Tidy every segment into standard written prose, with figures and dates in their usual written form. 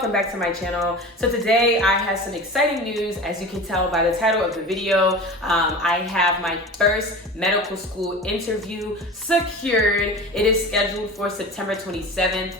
welcome back to my channel. So today I have some exciting news. As you can tell by the title of the video, I have my first medical school interview secured. It is scheduled for September 27th.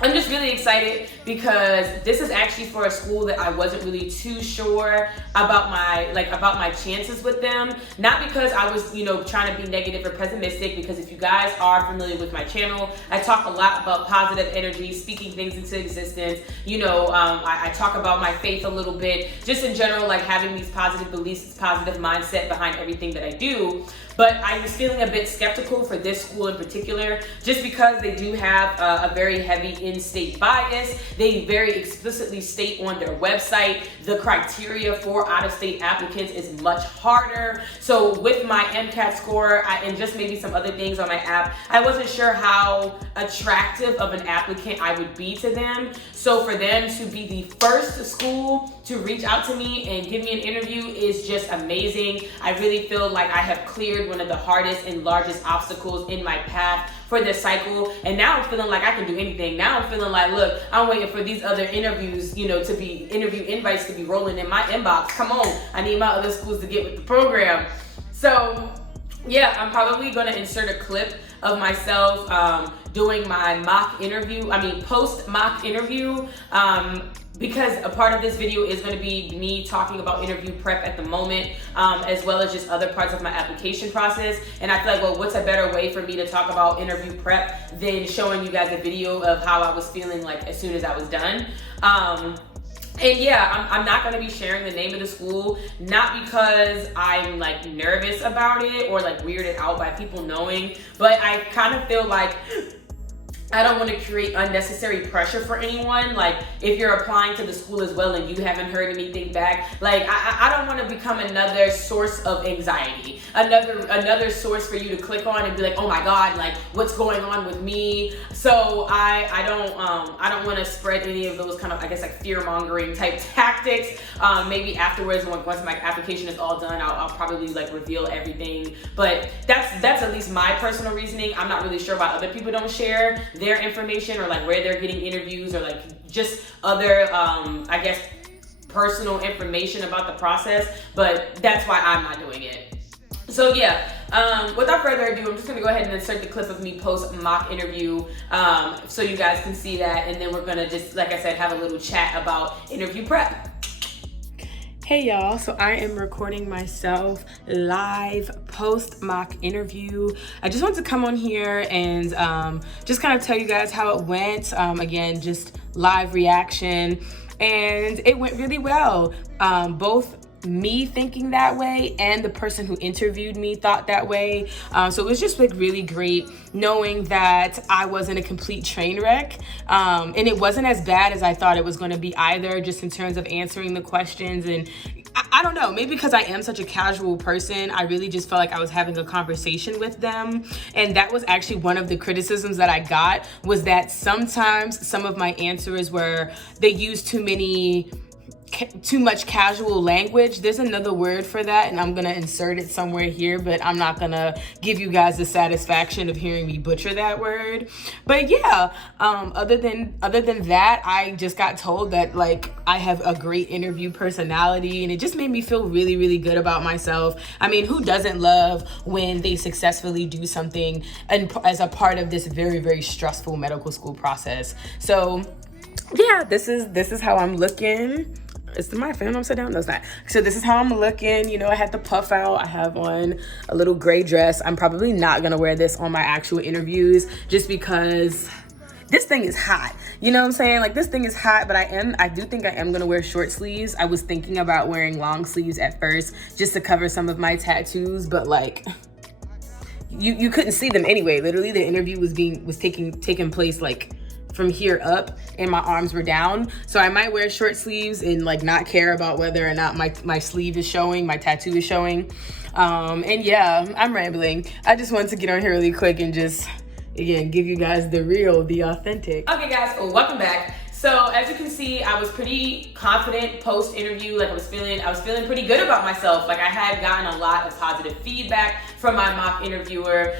I'm just really excited because this is actually for a school that I wasn't really too sure about my chances with them. Not because I was, trying to be negative or pessimistic, because if you guys are familiar with my channel, I talk a lot about positive energy, speaking things into existence. I talk about my faith a little bit, just in general, like having these positive beliefs, this positive mindset behind everything that I do. But I was feeling a bit skeptical for this school in particular, just because they do have a very heavy in-state bias. They very explicitly state on their website the criteria for out-of-state applicants is much harder. So with my MCAT score and just maybe some other things on my app, I wasn't sure how attractive of an applicant I would be to them. So for them to be the first school to reach out to me and give me an interview is just amazing. I really feel like I have cleared one of the hardest and largest obstacles in my path for this cycle. And now I'm feeling like I can do anything. Now I'm feeling like, look, I'm waiting for these other interviews, to be interview invites to be rolling in my inbox. Come on, I need my other schools to get with the program. So yeah, I'm probably gonna insert a clip of myself doing my post mock interview. Because a part of this video is going to be me talking about interview prep at the moment, as well as just other parts of my application process. And I feel like, well, what's a better way for me to talk about interview prep than showing you guys a video of how I was feeling like as soon as I was done. And yeah, I'm not gonna be sharing the name of the school, not because I'm like nervous about it or like weirded out by people knowing, but I kind of feel like I don't want to create unnecessary pressure for anyone. Like if you're applying to the school as well and you haven't heard anything back, like I don't want to become another source of anxiety, another source for you to click on and be like, oh my God, like what's going on with me? So I don't want to spread any of those kind of, I guess, like fear mongering type tactics. Maybe afterwards, once my application is all done, I'll probably like reveal everything. But that's at least my personal reasoning. I'm not really sure why other people don't share their information or like where they're getting interviews or like just other I guess personal information about the process, but that's why I'm not doing it. So yeah, without further ado, I'm just gonna go ahead and insert the clip of me post mock interview so you guys can see that, and then we're gonna just, like I said, have a little chat about interview prep. Hey y'all, so I am recording myself live post mock interview. I just wanted to come on here and just kind of tell you guys how it went. Again, just live reaction, and it went really well. Both me thinking that way and the person who interviewed me thought that way. So it was just like really great knowing that I wasn't a complete train wreck. And it wasn't as bad as I thought it was going to be either, just in terms of answering the questions. And I don't know, maybe because I am such a casual person, I really just felt like I was having a conversation with them. And that was actually one of the criticisms that I got, was that sometimes some of my answers were, they used too much casual language. There's another word for that, and I'm gonna insert it somewhere here, but I'm not gonna give you guys the satisfaction of hearing me butcher that word. But yeah, other than that, I just got told that like I have a great interview personality, and it just made me feel really, really good about myself. I mean, who doesn't love when they successfully do something and as a part of this very, very stressful medical school process? So yeah, this is how I'm looking. Is my fan upside down? No, it's not. So this is how I'm looking. I had the puff out. I have on a little gray dress. I'm probably not gonna wear this on my actual interviews just because this thing is hot. You know what I'm saying? Like, this thing is hot, but I do think I am gonna wear short sleeves. I was thinking about wearing long sleeves at first just to cover some of my tattoos, but like you couldn't see them anyway. Literally the interview was taking place like from here up and my arms were down. So I might wear short sleeves and like not care about whether or not my sleeve is showing, my tattoo is showing. And yeah, I'm rambling. I just wanted to get on here really quick and just, again, give you guys the authentic. Okay guys, welcome back. So as you can see, I was pretty confident post-interview. Like I was feeling pretty good about myself. Like I had gotten a lot of positive feedback from my mock interviewer.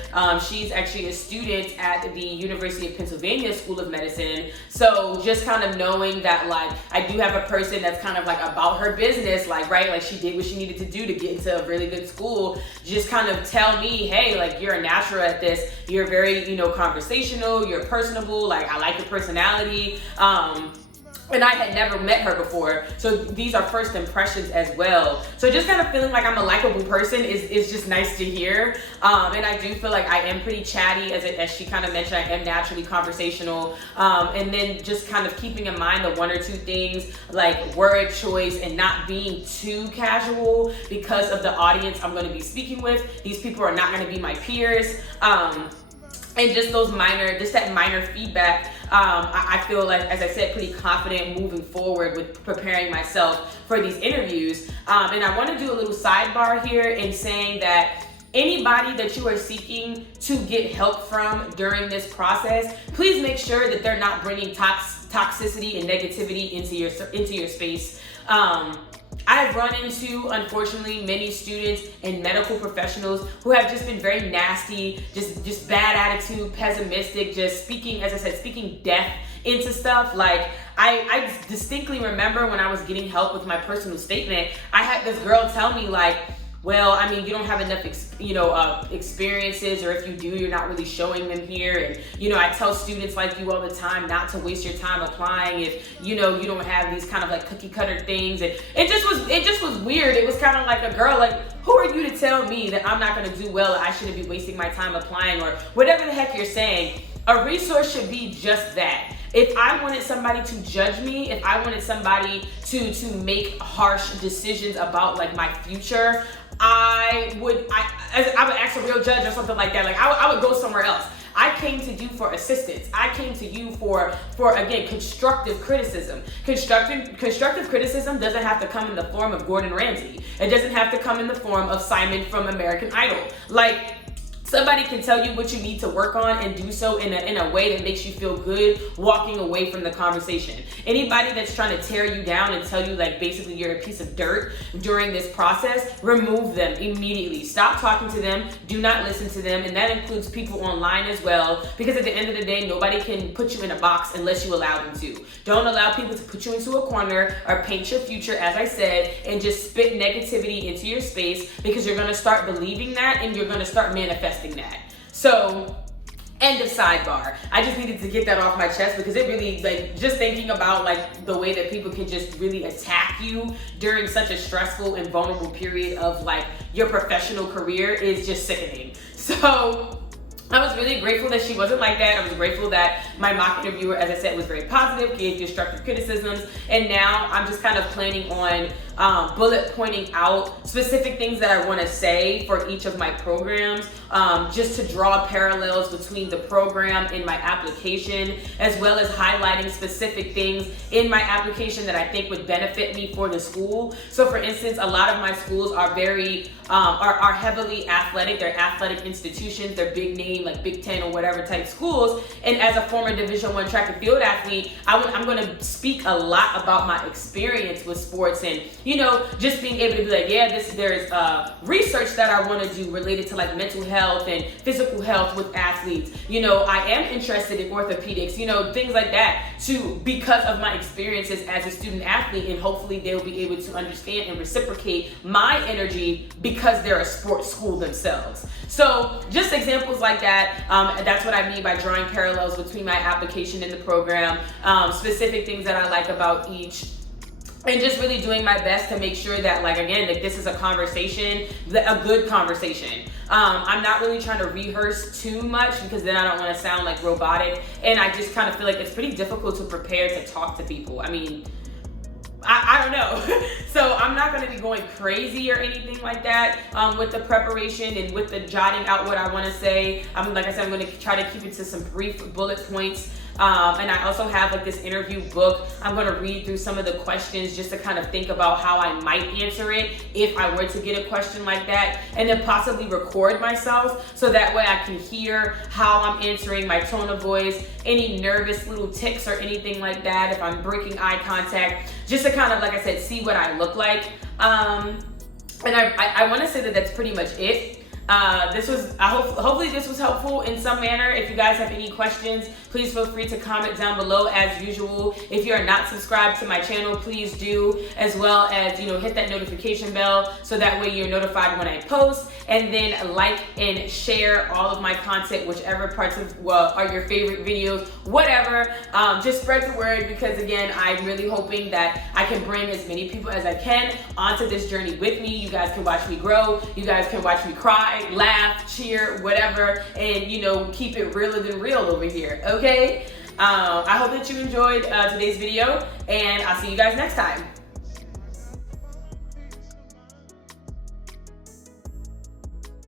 She's actually a student at the University of Pennsylvania School of Medicine. So just kind of knowing that like I do have a person that's kind of like about her business, like, right, like she did what she needed to do to get into a really good school, just kind of tell me, hey, like you're a natural at this, you're very, you know, conversational, you're personable, like I like your personality. And I had never met her before, so these are first impressions as well. So just kind of feeling like I'm a likable person is just nice to hear. And I do feel like I am pretty chatty, as she kind of mentioned, I am naturally conversational. And then just kind of keeping in mind the one or two things like word choice and not being too casual because of the audience I'm going to be speaking with. These people are not going to be my peers. And just that minor feedback, I feel like, as I said, pretty confident moving forward with preparing myself for these interviews. And I want to do a little sidebar here in saying that anybody that you are seeking to get help from during this process, please make sure that they're not bringing toxicity and negativity into your space. I've run into, unfortunately, many students and medical professionals who have just been very nasty, just bad attitude, pessimistic, just speaking, as I said, speaking death into stuff. Like, I distinctly remember when I was getting help with my personal statement, I had this girl tell me like, well, I mean, you don't have enough, experiences, or if you do, you're not really showing them here. And, you know, I tell students like you all the time not to waste your time applying if, you know, you don't have these kind of like cookie cutter things. And it just was weird. It was kind of like a girl, like, who are you to tell me that I'm not going to do well, I shouldn't be wasting my time applying, or whatever the heck you're saying. A resource should be just that. If I wanted somebody to judge me, if I wanted somebody to make harsh decisions about like my future, I would ask a real judge or something like that. Like I would go somewhere else. I came to you for assistance. I came to you for again, constructive criticism. Constructive criticism doesn't have to come in the form of Gordon Ramsay. It doesn't have to come in the form of Simon from American Idol. Like, somebody can tell you what you need to work on and do so in a way that makes you feel good walking away from the conversation. Anybody that's trying to tear you down and tell you like basically you're a piece of dirt during this process, remove them immediately. Stop talking to them. Do not listen to them. And that includes people online as well, because at the end of the day, nobody can put you in a box unless you allow them to. Don't allow people to put you into a corner or paint your future, as I said, and just spit negativity into your space, because you're going to start believing that and you're going to start manifesting that. So, end of sidebar. I just needed to get that off my chest, because it really, like, just thinking about like the way that people can just really attack you during such a stressful and vulnerable period of like your professional career is just sickening. So I was really grateful that she wasn't like that. I was grateful that my mock interviewer, as I said, was very positive, gave constructive criticisms, and now I'm just kind of planning on bullet pointing out specific things that I want to say for each of my programs, just to draw parallels between the program and my application, as well as highlighting specific things in my application that I think would benefit me for the school. So for instance, a lot of my schools are very are heavily athletic. They're athletic institutions. They're big name, like Big Ten or whatever type schools. And as a former Division I track and field athlete, I'm going to speak a lot about my experience with sports, and you know, just being able to be like, yeah, there's research that I want to do related to like mental health and physical health with athletes. You know, I am interested in orthopedics, you know, things like that too, because of my experiences as a student athlete, and hopefully they'll be able to understand and reciprocate my energy because they're a sports school themselves. So just examples like that. That's what I mean by drawing parallels between my application and the program, specific things that I like about each, and just really doing my best to make sure that, like, again, like this is a conversation, a good conversation. I'm not really trying to rehearse too much, because then I don't want to sound like robotic, and I just kind of feel like it's pretty difficult to prepare to talk to people. I mean, I don't know. So I'm not going to be going crazy or anything like that with the preparation and with the jotting out what I want to say. Like I said, I'm going to try to keep it to some brief bullet points. And I also have like this interview book. I'm going to read through some of the questions just to kind of think about how I might answer it if I were to get a question like that, and then possibly record myself so that way I can hear how I'm answering, my tone of voice, any nervous little tics or anything like that, if I'm breaking eye contact, just to kind of, like I said, see what I look like. And I want to say that that's pretty much it. Hopefully this was helpful in some manner. If you guys have any questions, please feel free to comment down below as usual. If you are not subscribed to my channel, please do, as well as, hit that notification bell so that way you're notified when I post, and then like and share all of my content, whichever parts are your favorite videos, whatever. Just spread the word, because again, I'm really hoping that I can bring as many people as I can onto this journey with me. You guys can watch me grow, you guys can watch me cry, laugh, cheer, whatever, and keep it realer than real over here, okay? I hope that you enjoyed today's video, and I'll see you guys next time.